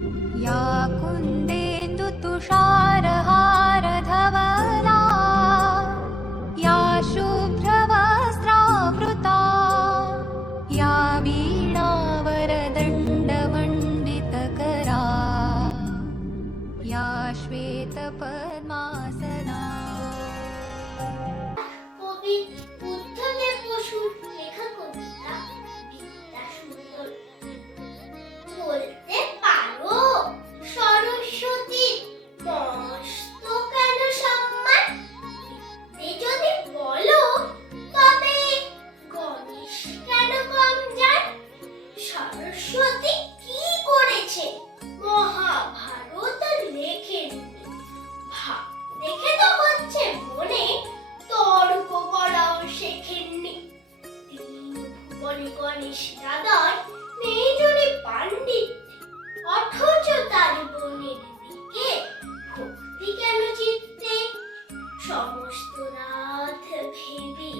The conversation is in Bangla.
या कुन्देन्दुतुषारहारधवला या शुभ्रवस्त्रावृता या वीणावरदण्डमण्डितकरा या श्वेतपद्मा সতী কি করেছে? মহাভারত লেখেননি দেখে তো হচ্ছে মনে তর্ক করাও শেখেননি। তিনি ভুবনে গণেশ দাদার নেই জোরে পাণ্ডিত অথচ তার বোনের দিকে ভক্তি কেন চিত্তে? সমস্ত রাত ভেবে